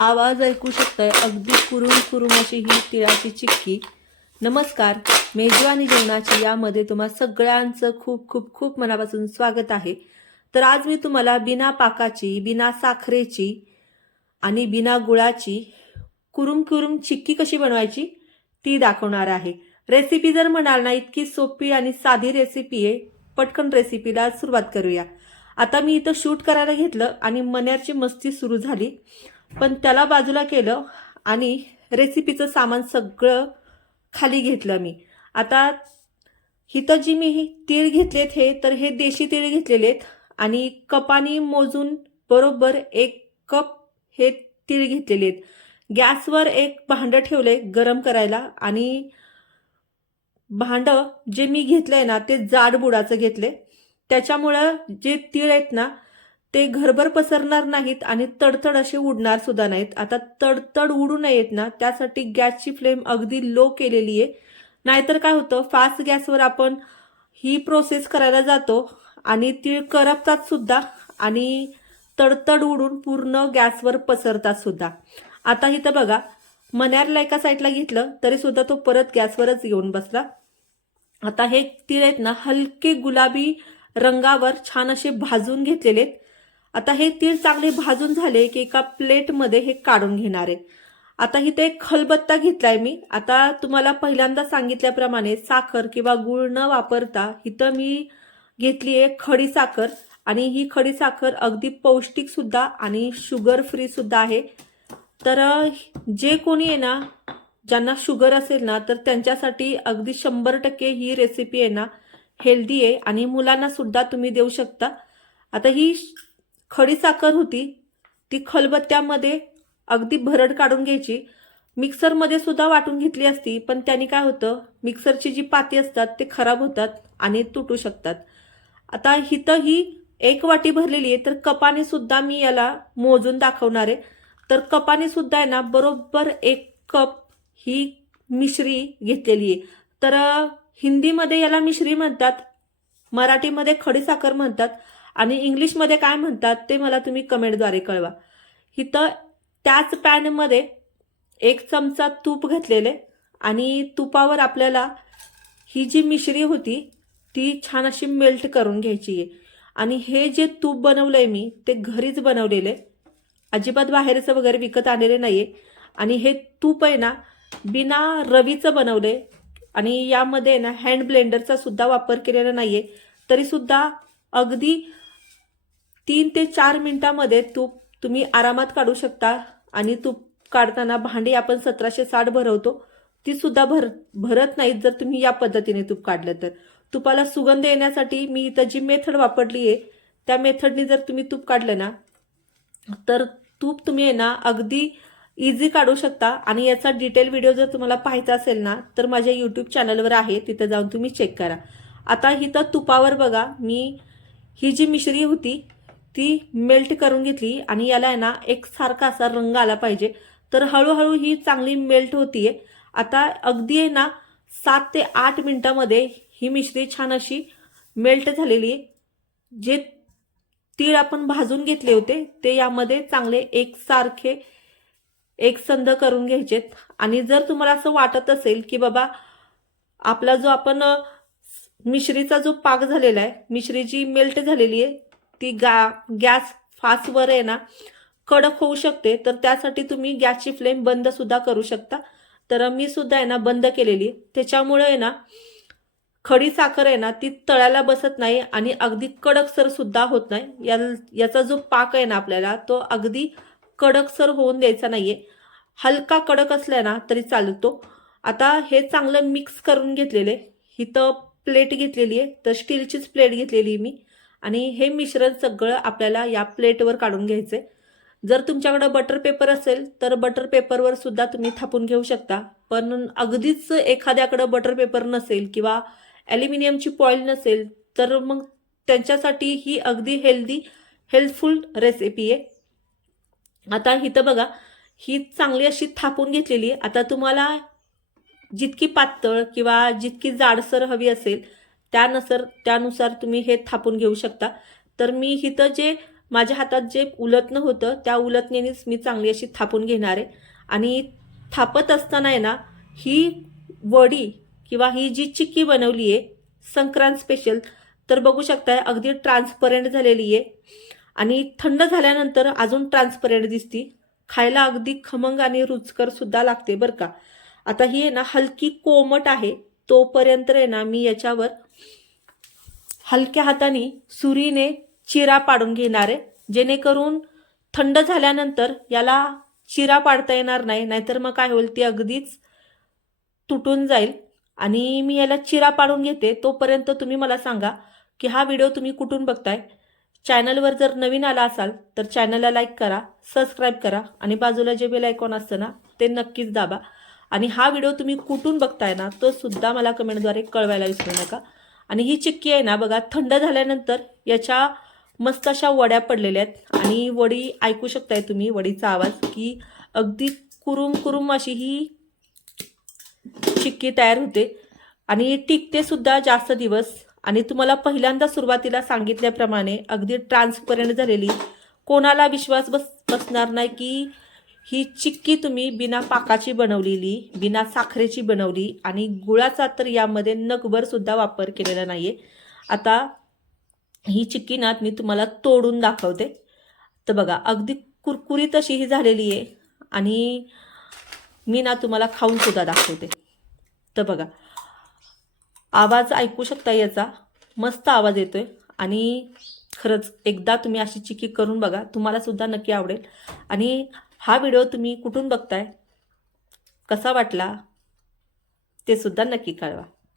आवाज ऐकू शकताय. अगदी कुरुम कुरुम अशी ही तिळाची चिक्की. नमस्कार. मेजवानी जेवणाची यामध्ये तुम्हा सगळ्यांचं खूप खूप खूप मनापासून स्वागत आहे. तर आज मी तुम्हाला बिना पाकाची बिना साखरेची आणि बिना गुळाची कुरुम कुरुम चिक्की कशी बनवायची ती दाखवणार आहे. रेसिपी जर म्हणाल ना इतकी सोपी आणि साधी रेसिपी आहे. पटकन रेसिपीला सुरुवात करूया. आता मी इथं शूट करायला घेतलं आणि मन्यारची मस्ती सुरू झाली. पण त्याला बाजूला केलं आणि रेसिपीचं सामान सगळं खाली घेतलं मी. आता इथं जी मी तीळ घेतलेत हे तर हे देशी तीळ घेतलेले आहेत आणि कपानी मोजून बरोबर एक कप हे तीळ घेतलेले आहेत गॅसवर एक भांडं ठेवले गरम करायला आणि भांडं जे मी घेतलंय ना ते जाड बुडाचं घेतले त्याच्यामुळं जे तीळ आहेत ना ते घरभर पसरणार नाहीत आणि तडतड असे उडणार सुद्धा नाहीत. आता तडतड उडू नयेत ना त्यासाठी गॅसची फ्लेम अगदी लो केलेली आहे. नाहीतर काय होतं फास्ट गॅसवर आपण ही प्रोसेस करायला जातो आणि तीळ करपतात सुद्धा आणि तडतड उडून पूर्ण गॅसवर पसरतात सुद्धा. आता इथं बघा मन्यारला एका साईडला घेतलं तरी सुद्धा तो परत गॅसवरच येऊन बसला. आता हे तीळ आहेत ना हलके गुलाबी रंगावर छान असे भाजून घेतलेले आहेत. आता हे तीळ चांगले भाजून झाले की एका प्लेटमध्ये हे काढून घेणार आहे. आता इथे एक खलबत्ता घेतलाय मी. आता तुम्हाला पहिल्यांदा सांगितल्याप्रमाणे साखर किंवा गुळ न वापरता इथं मी घेतली आहे खडी साखर आणि ही खडी साखर अगदी पौष्टिक सुद्धा आणि शुगर फ्री सुद्धा आहे. तर जे कोणी आहे ना ज्यांना शुगर असेल ना तर त्यांच्यासाठी अगदी शंभर टक्के ही रेसिपी आहे ना हेल्दी आहे आणि मुलांना सुद्धा तुम्ही देऊ शकता. आता ही खडी साखर होती ती खलबत्त्यामध्ये अगदी भरड काढून घ्यायची. मिक्सरमध्ये सुद्धा वाटून घेतली असती पण त्याने काय होतं मिक्सरची जी पाती असतात ते खराब होतात आणि तुटू शकतात. आता हिथं ही एक वाटी भरलेली आहे तर कपाने सुद्धा मी याला मोजून दाखवणार. आहे तर कपाने सुद्धा आहे ना बरोबर एक कप ही मिश्री घेतलेली आहे. तर हिंदीमध्ये याला मिश्री म्हणतात मराठीमध्ये खडीसाखर म्हणतात. आणि इंग्लिशमध्ये काय म्हणतात ते मला तुम्ही कमेंटद्वारे कळवा. इथं त्याच पॅनमध्ये एक चमचा तूप घातलेले आणि तुपावर आपल्याला ही जी मिश्री होती ती छान अशी मेल्ट करून घ्यायची आहे. आणि हे जे तूप बनवलंय मी ते घरीच बनवलेले. अजिबात बाहेरचं वगैरे विकत आलेले नाहीये. आणि हे तूप आहे ना बिना रवीचं बनवले आणि यामध्ये ना हँड ब्लेंडरचा सुद्धा वापर केलेला नाहीये. तरी सुद्धा अगदी तीन ते चार मिनिटामध्ये तूप तुम्ही आरामात काढू शकता आणि तूप काढताना भांडी आपण सतराशे साठ भरवतो ती सुद्धा भर भरत नाहीत जर तुम्ही या पद्धतीने तूप काढलं तर. तुपाला सुगंध येण्यासाठी मी इथं जी मेथड वापरली आहे त्या मेथडनी जर तुम्ही तूप काढलं ना तर तूप तुम्ही आहे ना अगदी इझी काढू शकता. आणि याचा डिटेल व्हिडिओ जर तुम्हाला पाहायचा असेल ना तर माझ्या यूट्यूब चॅनलवर आहे तिथं जाऊन तुम्ही चेक करा. आता इथं तुपावर बघा मी ही जी मिश्री होती ती मेल्ट करून घेतली आणि याला आहे ना एक सारखा असा रंग आला पाहिजे. तर हळूहळू ही चांगली मेल्ट होतीये. आता अगदी आहे ना सात ते आठ मिनिटामध्ये ही मिश्री छान अशी मेल्ट झालेली आहे जे तीळ आपण भाजून घेतले होते ते यामध्ये चांगले एकसारखे एकसंध करून घ्यायचेत. आणि जर तुम्हाला असं वाटत असेल की बाबा आपला जो आपण मिश्रीचा जो पाक झालेला आहे मिश्री जी मेल्ट झालेली आहे ती गा गॅस फास्टवर आहे ना कडक होऊ शकते. तर त्यासाठी तुम्ही गॅसची फ्लेम बंद सुद्धा करू शकता. तर मी सुद्धा आहे ना बंद केलेली. त्याच्यामुळे आहे ना खडी साखर आहे ना ती तळ्याला बसत नाही आणि अगदी कडकसर सुद्धा होत नाही. या याचा जो पाक आहे ना आपल्याला तो अगदी कडकसर होऊन द्यायचा नाहीये. हलका कडक असला ना तरी चालतो. आता हे चांगलं मिक्स करून घेतलेले. इथं प्लेट घेतलेली आहे. तर स्टीलचीच प्लेट घेतलेली आहे मी. आणि हे मिश्रण सगळं आपल्याला या प्लेटवर काढून घ्यायचं आहे जर तुमच्याकडं बटर पेपर असेल तर बटर पेपरवर सुद्धा तुम्ही थापून घेऊ शकता. पण अगदीच एखाद्याकडं बटर पेपर नसेल किंवा ॲल्युमिनियमची पॉईल नसेल तर मग त्यांच्यासाठी ही अगदी हेल्दी हेल्पफुल रेसिपी आहे. आता इथं बघा ही चांगली अशी थापून घेतलेली आहे. आता तुम्हाला जितकी पातळ किंवा जितकी जाडसर हवी असेल त्यानुसार त्यानुसार तुम्ही हे थापून घेऊ शकता. तर मी इथं जे माझ्या हातात जे उलटणं होतं त्या उलटणीनेच मी चांगली अशी थापून घेणार आहे. आणि थापत असताना आहे ना ही वडी किंवा ही जी चिक्की बनवली आहे संक्रांत स्पेशल तर बघू शकताय अगदी ट्रान्सपरंट झालेली आहे. आणि थंड झाल्यानंतर अजून ट्रान्सपरंट दिसती. खायला अगदी खमंग आणि रुचकर सुद्धा लागते बरं का. आता ही आहे ना हलकी कोमट आहे. तोपर्यंत आहे ना मी याच्यावर हलक्या हाताने सुरीने चिरा पाडून घेणार आहे. जेणेकरून थंड झाल्यानंतर याला चिरा पाडता येणार नाही नाहीतर मग काय होईल ती अगदीच तुटून जाईल. आणि मी याला चिरा पाडून घेते. तोपर्यंत तुम्ही मला सांगा की हा व्हिडिओ तुम्ही कुठून बघताय? चॅनलवर जर नवीन आला असाल तर चॅनलला लाईक करा सबस्क्राईब करा आणि बाजूला जे बेल आयकॉन असतं ना ते नक्कीच दाबा. आणि हा व्हिडिओ तुम्ही कुठून बघताय ना तो सुद्धा मला कमेंटद्वारे कळवायला विसरू नका. आणि ही चिक्की आहे ना बघा थंड झाल्यानंतर याच्या मस्त अशा वड्या पडलेल्या आहेत. आणि वडी ऐकू शकताय तुम्ही वडीचा आवाज की अगदी कुरुम कुरुम अशी ही चिक्की तयार होते. आणि टिकते सुद्धा जास्त दिवस. आणि तुम्हाला पहिल्यांदा सुरुवातीला सांगितल्याप्रमाणे अगदी ट्रान्सपरंट झालेली. कोणाला विश्वास बस बसणार नाही की ही चिक्की तुम्ही बिना पाकाची बनवलेली बिना साखरेची बनवली आणि गुळाचा तर यामध्ये नगभर सुद्धा वापर केलेला नाही आहे आता ही चिक्की ना मी तुम्हाला तोडून दाखवते. तर बघा अगदी कुरकुरीत अशी ही झालेली आहे आणि मी ना तुम्हाला खाऊन सुद्धा दाखवते. तर बघा आवाज ऐकू शकता याचा? मस्त आवाज येतोय आणि खरंच एकदा तुम्ही अशी चिक्की करून बघा तुम्हाला सुद्धा नक्की आवडेल. आणि हा व्हिडिओ तुम्ही कुठून बघताय? कसा वाटला? ते सुद्धा नक्की कळवा.